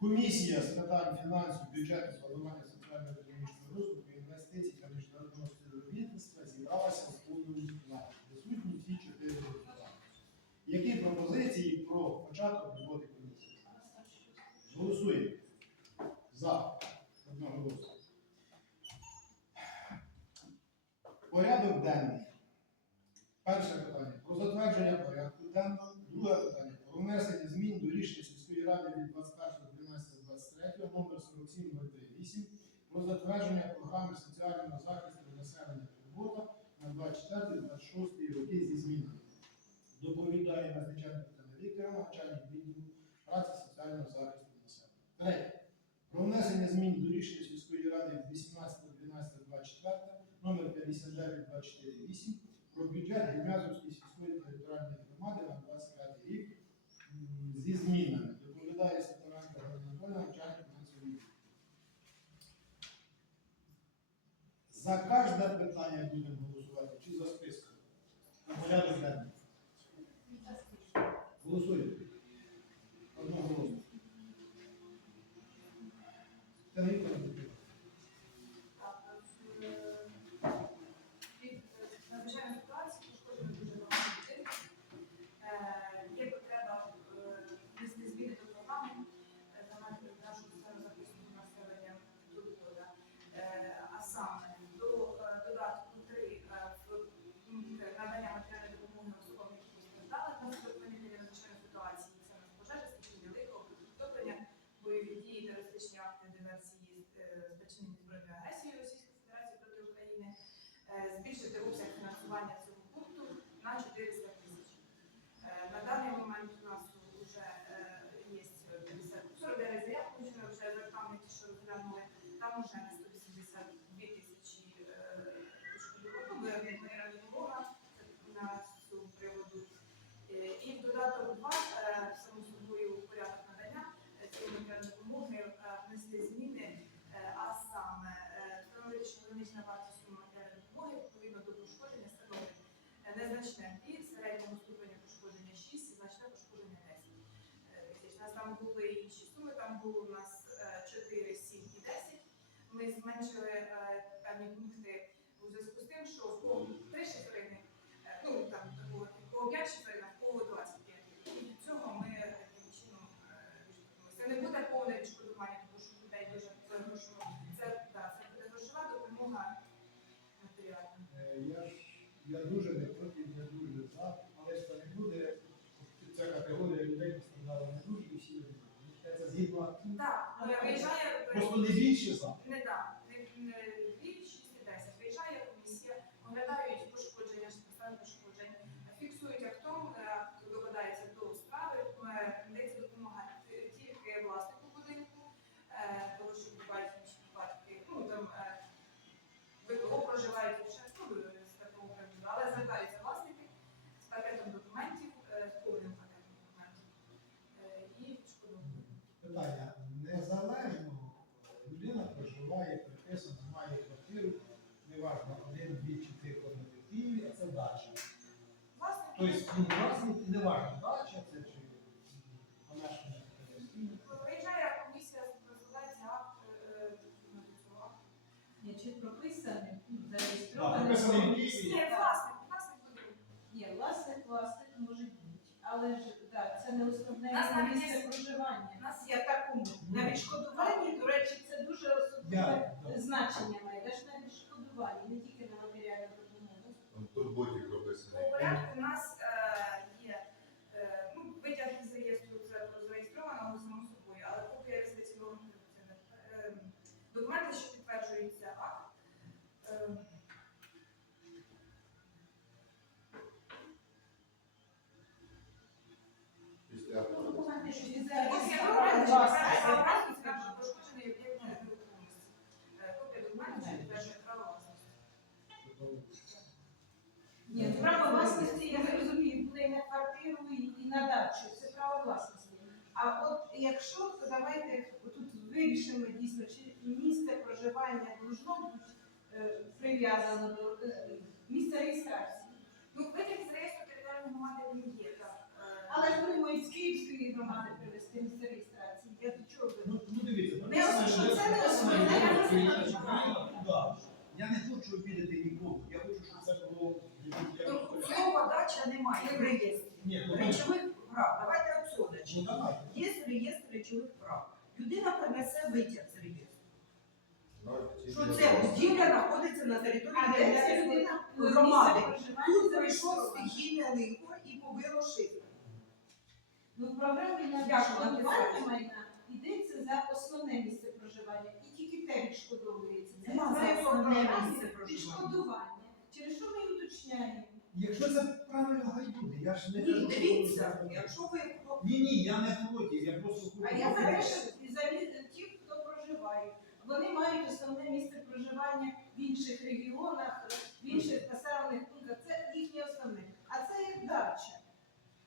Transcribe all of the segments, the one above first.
Комісія з питань фінансів, бюджету, планування соціально-економічного розвитку, інвестицій та міжнародного співробітництва зібралася з повним складом. Присутні всі чотири депутати. Які пропозиції про початок роботи комісії? Голосуємо. За. Одноголосно. Порядок денний. Перше питання про затвердження порядку денного. Друге питання про внесення змін до рішення сільської ради від 21.12.23 номер 47038 про затвердження програми соціального захисту населення Турбота на 24-26 роки зі змінами. Доповідає Мазниченко Тетяна Вікторівна, начальник відділу праці соціального захисту населення. Третє. Про внесення змін до рішення сільської ради 18.12.24 номер 59248 про бюджет Гельмязовської сільської територіальної громади на 25 рік зі змінами. Доповідає Степаненко Галина начальник фінансової. За кожне питання будемо голосувати чи за списком? На порядок денний. Голосуємо. Одноголосно. Це не відповідь. Від надзвичайної ситуації пошкоджено дуже багато будинків. Е, Є потреба е, внести зміни до програми е, на нашу соціальну захисту населення Турбота. Е, А саме до е, додатку 3 е, в м, надання матеріальної допомоги особам, які постраждали внаслідок виникнення надзвичайної ситуації. Це на пожежі, стихії великого підтоплення, бойові дії, терористичні акти, диверсії, е, спричинені збройною агресією Російської Федерації проти України е, збільшити обсяг фінансування цього пункту на 400 тисяч. Е, На даний момент у нас вже є 50, 49 заяв, получено вже звертами, ті, що розглянули, там вже на 182 тисячі відшкодування, ми реагуємо на цю приводу. Е, І в додаток 2, е, само собою, порядок надання е, цієї матеріальної допомоги е, внести зміни, е, а саме е, встановити, що гранична вартість суми матеріальної допомоги відповідно до пошкодження становить е, незначне і в середньому ступені пошкодження 6, значне пошкодження 10 е, тисяч. У нас там були інші суми, там було у нас е, 4, 7 і 10. Ми зменшили е, певні пункти у зв'язку з тим, що в кого 3 шифрини, е, ну там такого, в кого 5 шифрин, в кого 25. І від цього ми таким чином е. Це не буде повне відшкодування, тому що людей дуже грошова. Це, це буде грошова допомога матеріальна. Е, Я я дуже не проти, я дуже за, але ж це не буде. Ця категорія людей постраждала не дуже і всі люди. Це згідно. Так, виїжджає Просто не більше за. не так, не, не 2, 6 і 10. Виїжджає комісія, оглядають пошкодження, стан пошкоджень, фіксують актом, е, акт докладається до справи, е, надається допомога е, тільки власнику будинку, е, тому що бувають інші випадки, ну там е, ВПО проживають ще ну, з такого приводу, але звертаються власники з пакетом документів, е, з повним пакетом документів е, і відшкодовують. Питання незалежно людина проживає, приписана, має квартиру, неважно, один, дві чи три комнати в Києві, а це дача. Власник ну, власник, неважно, дача це чи помешкання. Виїжджає комісія, розглядається акт е, ну, цього акту. Ні, чи прописаний, ну, Так, зареєстрований. в Києві. Ні, власник, власник буде. Ні, власник, власник може бути. Але ж так, це не основне Нас навіть місце проживання. У нас Я такому на відшкодуванні, до речі, це дуже особливе Я, значення має. Навіть на відшкодуванні, не тільки на матеріальну допомогу. Турботі по прописаний. порядку у нас е, є е, ну, витяг із реєстру це зареєстрованого само собою, але поки реєстраційного це не е, документи, що підтверджується акт. Е, Після Ну, документи, що Ось я пошкоджений об'єкт нерухомості. Е, Копія документів, підтверджує право власності. Ні, право власності, я не розумію, буде і на квартиру, і, на дачу. Це право власності. А от якщо, то давайте тут вирішимо дійсно, чи місце проживання должно бути е, прив'язано до е, місця реєстрації. Ну, витяг з реєстру територіальної громади він є, отримують з Київської громади привезти місце реєстрації. Я до чого веду? Ну, ну дивіться, ну, Не. Я не хочу обідати нікого. Я хочу, щоб це було Слова ну, дача немає в реєстрі. Речових прав. Давайте обсудимо. Є реєстр речових прав. Людина принесе витяг з реєстру. Що це будівля знаходиться на території громади. Тут прийшов стихійне лихо і побило шибу. Ну, проведення Як відшкодування майна йдеться за основне місце проживання. І тільки те відшкодовується. Це Нема за основне місце проживання. Відшкодування. Через що ми і уточняємо? Якщо це правильно, хай буде. Я ж не Ні, кажу, що дивіться, це- якщо ви Ні, ні, я не проти, я просто А я за те, що і за мі- ті, хто проживає. Вони мають основне місце проживання в інших регіонах, в інших населених пунктах. Це їхнє основне. А це як дача.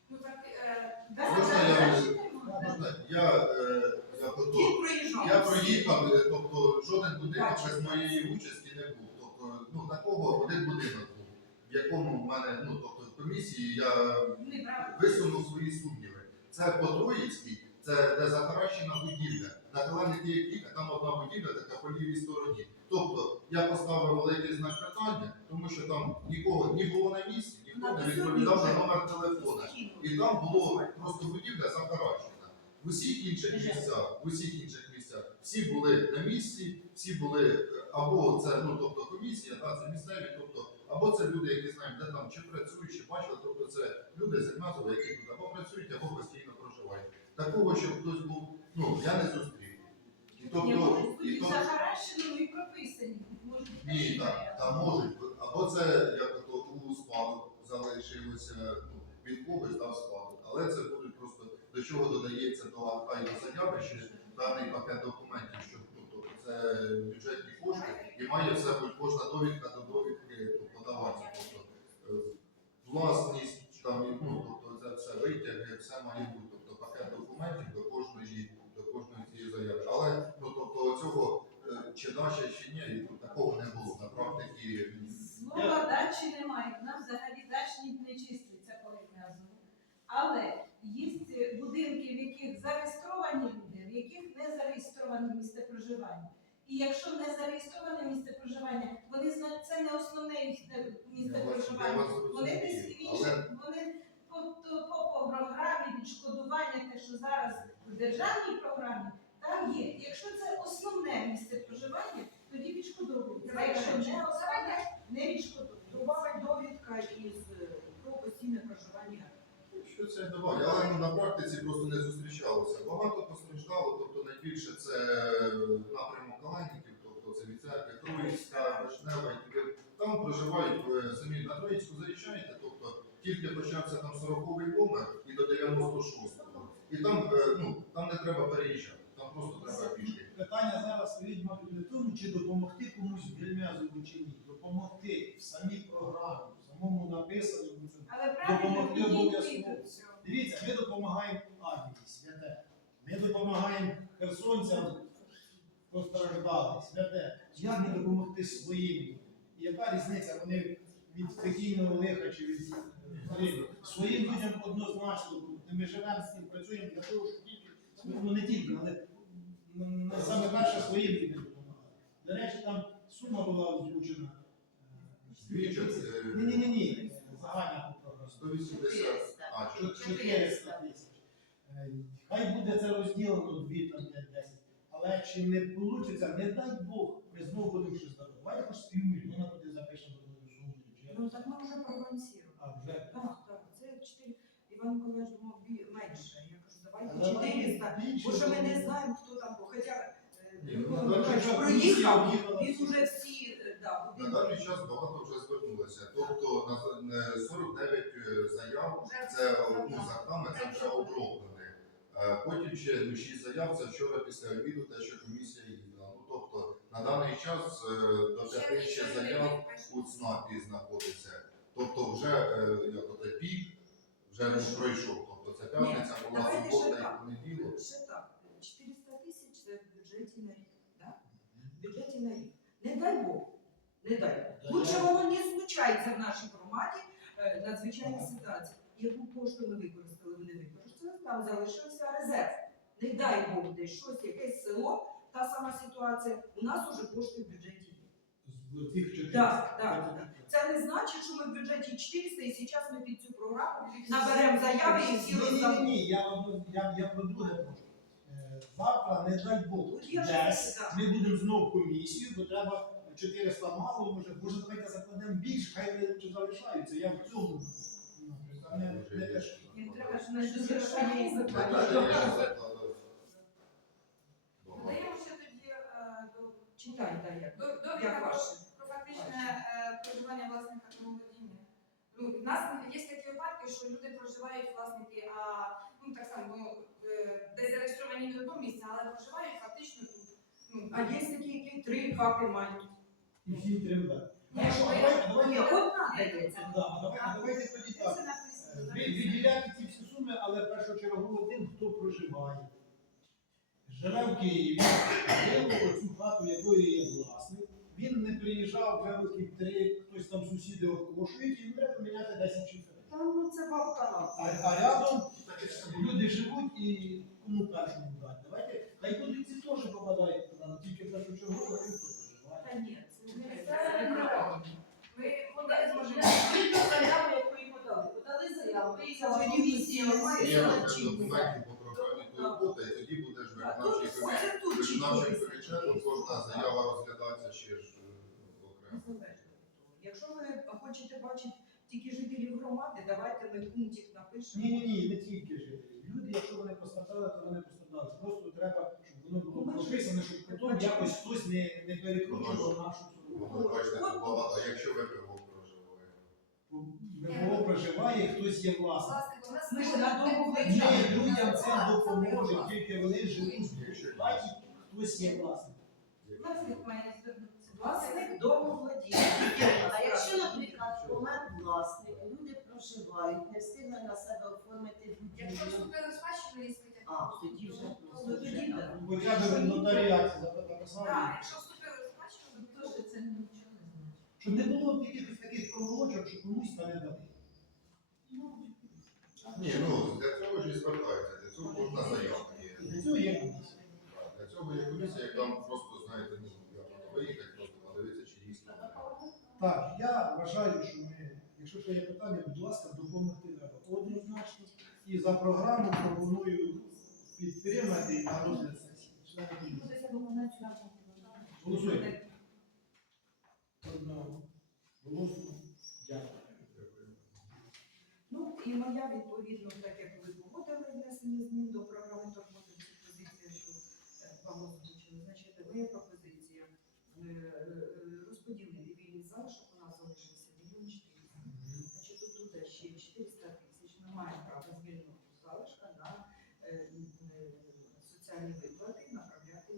Ну так е, Дача Можна я- дачі немає. Можна, я, е, я, він проїжджав. я проїхав, е, тобто жоден будинок без моєї участі не був. Тобто, ну такого один будинок був, в якому в мене, ну тобто в комісії я висунув свої сумніви. Це по Троїцькій, це де захаращена будівля. На Калані Київкіка там одна будівля така по лівій стороні. Тобто я поставив великий знак питання, тому що там нікого не було на місці, ніхто не відповідав на номер телефона. І там було просто будівля захаращена. В усіх інших місцях, в усіх інших місцях всі були на місці, всі були е, або це ну тобто комісія, та це місцеві, тобто або це люди, які знають, де там чи працюють, чи бачили, тобто це люди з Ігнатова, які тут або працюють, або постійно проживають. Такого, щоб хтось був, ну я не зустрів. І тобто, і тобто захаращеними і прописані. Ні, так, там можуть. Або це як ото у спадок залишилося ну, від когось дав спадок. Але це просто до чого додається до акта заяви ще даний пакет документів, що тобто це бюджетні кошти і має все бути кожна довідка до довідки подаватися. Тобто е, власність там ну, тобто це все витяги, все має бути. Тобто пакет документів до кожної до кожної цієї заяви. Але ну тобто цього е, чи дача, чи ні, такого не було на практиці. Слова дачі немає. У нас взагалі дачні не чиститься по Ігназову. Але є будинки, в яких зареєстровані люди, в яких не зареєстроване місце проживання. І якщо не зареєстроване місце проживання, вони знають, це не основне їхнє місце Я проживання. вас Вони десь розумію, інші, але- вони по, то- по програмі відшкодування, те, що зараз в державній програмі, там є. Якщо це основне місце проживання, тоді відшкодовується. А Якщо не основне, не відшкодовується. Добавить довідка із е, про постійне проживання. Що це давай? Але ну, на практиці просто постраждало, тобто найбільше це напрямок Каланіків, тобто це від церкви Троїцька, Вишнева і туди. Там проживають ви самі на Троїцьку заїжджаєте, тобто тільки почався там 40-й номер і до 96-го. І там, е, ну, там не треба переїжджати, там просто треба пішки. Питання зараз стоїть, мабуть, не тому, чи допомогти комусь Гельмязову чи ні. Допомогти в самій програмі, в самому. Але Допомогти обов'язково. Дивіться, ми допомагаємо армії. Ми допомагаємо херсонцям постраждалим, святе. Як не допомогти своїм? І яка різниця? Вони від стихійного лиха чи від е, своїм людям однозначно. Ми живемо з цим, працюємо для того, щоб тільки, ну не тільки, але саме перше своїм людям допомагати. До речі, там сума була озвучена. Е, Ні, ні, ні, ні. Загальна програма. 180, а, 400 тисяч. Е, Хай буде це розділено 2 там 5 10. Але чи не вийде, не дай Бог, ми знову будемо щось давати. Давайте хоч півмільйона туди запишемо до як. Ну так ми вже проголосували. А вже. Так, так, це 4. Іван Миколаївич думав бі- менше. Я кажу, давайте давайте 400. Бо що ми не знаємо, хто там був. Хоча е, проїхав, об'їхала він всі. уже всі, е, На даний час багато вже звернулося. Тобто на на 49 е, заяв це ну, з актами це вже оброблені. Е, Потім ще ну, 6 заяв, це вчора після обіду, те, що комісія їздила. Ну тобто на даний час е, до 5 ще заяв у ЦНАПі знаходиться. Тобто вже е, як пік вже ну, пройшов. Тобто це п'ятниця була субота і понеділок. Ще так, 400 тисяч це в бюджеті на рік. Да? В бюджеті на рік. Не дай Бог. Не дай Бог. Лучше воно не случається в нашій громаді надзвичайна ситуація. Яку кошти ми використали, ми не використали, там залишився резерв. Не дай Бог, десь щось, якесь село, та сама ситуація. У нас уже кошти в бюджеті є. З З цих 400. Так, так. Це не значить, що ми в бюджеті 400 і зараз ми під цю програму наберемо заяви і всі Ні, ні, ні, ні, я, вам- я, я про друге прошу. Е, Завтра, не дай Бог, От я ж десь так. ми будемо знову комісію, бо треба 400 мало, може, може давайте закладемо більше, хай лучше залишаються. Я в цьому напрямку, а не, не те, що. Їм треба ж на тоді е, до Читай, дай як. До- Як про, ваше? про фактичне е, проживання власника домоволодіння. Ну, в нас є такі випадки, що люди проживають власники, а ну так само ну, е, десь зареєстровані в одному місці, але проживають фактично тут. Ну, А є такі, які три хати мають. І всі трим дати. Ні, що, давайте, Ні, одна дається. да, давайте, давайте тоді Це так. написано. Виділяти ці всі суми, але першочергово тим, хто проживає. Живе в Києві, виявив цю хату, якої є власник. Він не приїжджав вже років три, хтось там сусіди обкошують, і треба поміняти 10 чоловік. Там ну це бабка. А, а рядом люди живуть і кому першому дати. Давайте, хай ці теж попадають тільки першочергово тим, хто проживає. Та ні, це не Це не правда. Ми подали зможемо. заяву, яку їм подали. Подали ви документів по програмі турбота, і тоді Так, тут виконавчий комітет. це тут Виконавчим комітетом кожна заява розглядається ще ж е, окремо. Якщо ви хочете бачити тільки жителів громади, давайте ми пунктик напишемо. Ні, ні, ні, не тільки жителі. Люди, якщо вони постраждали, то вони постраждали. Просто треба, щоб воно було прописано, щоб потім якось хтось не, не перекручував нашу Воно бачите, тут багато. А якщо проживає? ВПО проживає, хтось є власник. Ми ж на дому Ми людям це допоможе, тільки вони живуть Якщо в хаті, хтось є власник. Власник має звернутися. Власник дому владіє. А якщо, наприклад, помер власник, люди проживають, не встигли на себе оформити Якщо будівлю. вступили в спадщину і скриття. А, тоді вже Ну, просто тоді так. Хоча б в нотаріаті. Так, якщо вступили в спадщину, то це нічого не значить. Щоб не було якихось таких проволочок, що комусь та не дали. Ні, ну для цього ж і звертаються, для цього кожна заявка є. Для цього є комісія. Так, Для цього є комісія, як там просто, знаєте, ну, я виїхати, просто подивитися, чи дійсно. Так, я вважаю, що ми, якщо ще є питання, будь ласка, допомогти треба однозначно. І за програму пропоную підтримати на розгляд сесії. Члени комісії. Голосуємо. Одного. Голосуємо. Дякую. Ну моя відповідно, так як ви погодили внесення змін до програми торгувати цю позицію, що е, вам озвучили. Значить, моя пропозиція е, е, розподілити вільний залишок, у нас залишився мільйон 400. Значить, тут буде ще 400 тисяч. Ми маємо право звільного залишка на соціальні виплати, направляти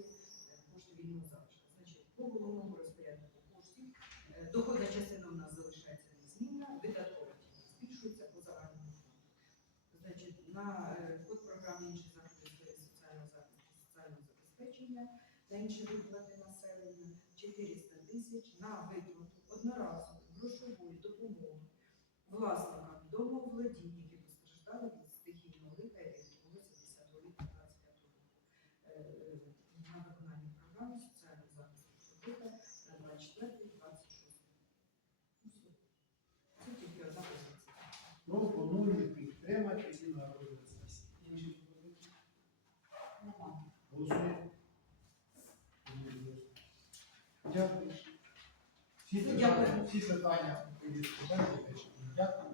кошти вільного залишка. Значить, по головному розпоряднику коштів доходна частина у нас залишається на е, код програми інші заходи соціального захисту, соціального забезпечення та інші виплати населення 400 тисяч на виплату одноразової грошової допомоги власникам домовладінь, які постраждали від стихійного лиха, яке відбулося 10 липня 25 року. Е, На виконання програми Всі питання, всі питання, які дякую.